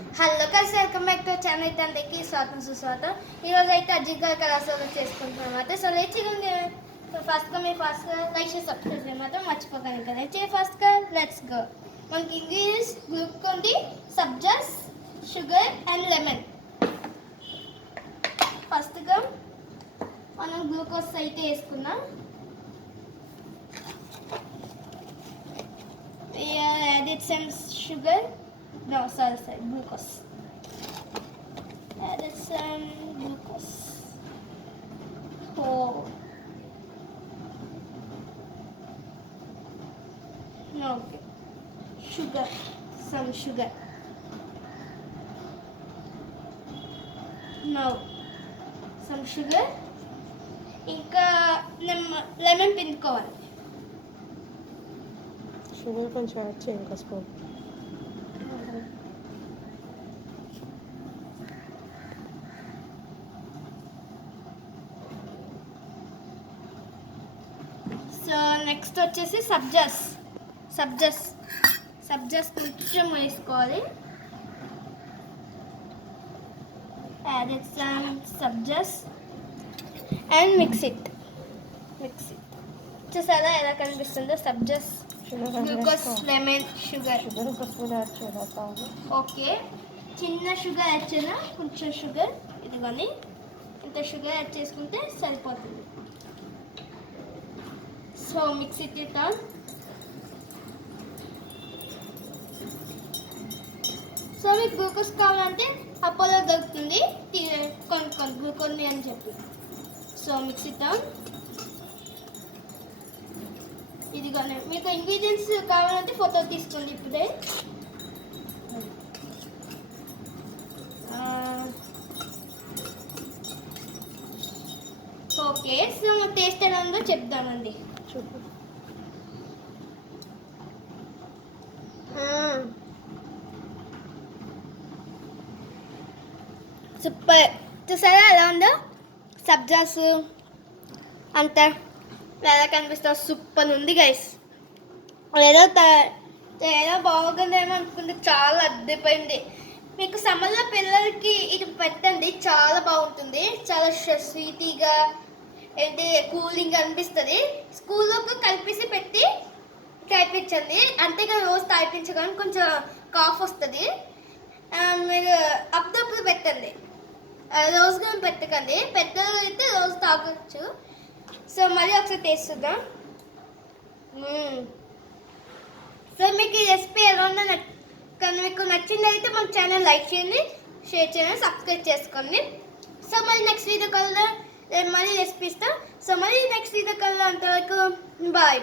Hello guys, welcome back to channel. అయితే అందరికీ స్వాగతం సుస్వాగతం. ఈరోజు అయితే అజిత్ గారి కళాశాలలో చేసుకుంటున్నాం అన్నమాట. సో లేచిగా ఫస్ట్గా లైక్ చేసి సబ్స్క్రైబ్ చేయడం మాత్రం మర్చిపోకండి కదా. అయితే ఫస్ట్గా లెట్స్ గో. మనకి ingredients Glucon D, sabjas, sugar and lemon. ఫస్ట్గా మనం గ్లూకోజ్ అయితే వేసుకుందాం. We added some sugar. No, sorry, glucose. Added some glucose. Oh. No. Sugar. Some sugar. No. Some sugar. ఇంకా లెమన్ పిండుకోవాలి. షుగర్ కొంచెం యాడ్ చేయండి ఒక స్పూన్. సో నెక్స్ట్ వచ్చేసి సబ్జాస్ కొంచెం వేసుకోవాలి. added some sabjas and mix it. చూసారా ఎలా కనిపిస్తుందో? సబ్జాస్, గ్లూకోజ్, లెమన్, షుగర్ ఒక స్పూన్ యాడ్ చేయాలి. ఓకే, చిన్న షుగర్ యాడ్ చేయాలి. కొంచెం షుగర్ ఇదిగోని, ఇంత షుగర్ యాడ్ చేసుకుంటే సరిపోతుంది. So mix it on. So మీకు గ్లూకోజ్ కావాలంటే అపోలో దొరుకుతుంది, కొనుక్కోండి గ్లూకోజ్ అని చెప్పి. So mix it on. ఇదిగోనే మీకు ఇంగ్రీడియంట్స్ కావాలంటే ఫోటో తీసుకోండి ఇప్పుడే. ఓకే, సో టేస్ట్ ఎలా ఉందో చెప్దామండి. చూపు. సూపర్. చూసారా ఎలా ఉందో? సబ్జాస్ అంతా ఎలా కనిపిస్తా? సూపర్ ఉంది గైస్. ఏదో బాగుందేమో అనుకుంటే చాలా అద్దెపోయింది. మీకు సమ్మర్లో పిల్లలకి ఇది పెట్టండి, చాలా బాగుంటుంది. చాలా స్వీటీగా ఏంటి కూలింగ్ అనిపిస్తుంది. స్కూల్లో కలిపేసి పెట్టి తాగిపించండి. అంతేకాదు రోజు తాగిపించగానే కొంచెం కాఫ్ వస్తుంది. మీరు అప్పుడప్పుడు పెట్టండి, రోజుగా పెట్టకండి. పెద్దలు అయితే రోజు తాగొచ్చు. సో మళ్ళీ ఒకసారి టేస్ట్ చూద్దాం. సో మీకు ఈ రెసిపీ ఎలా ఉందో మీకు నచ్చిందైతే మన ఛానల్ లైక్ చేయండి, షేర్ చేయండి, సబ్స్క్రైబ్ చేసుకోండి. సో మళ్ళీ నెక్స్ట్ వీడియో కల్లా మళ్ళీ రెసిపీ ఇస్తాం. సో మళ్ళీ నెక్స్ట్ వీడియో కల్లా అంతవరకు బాయ్.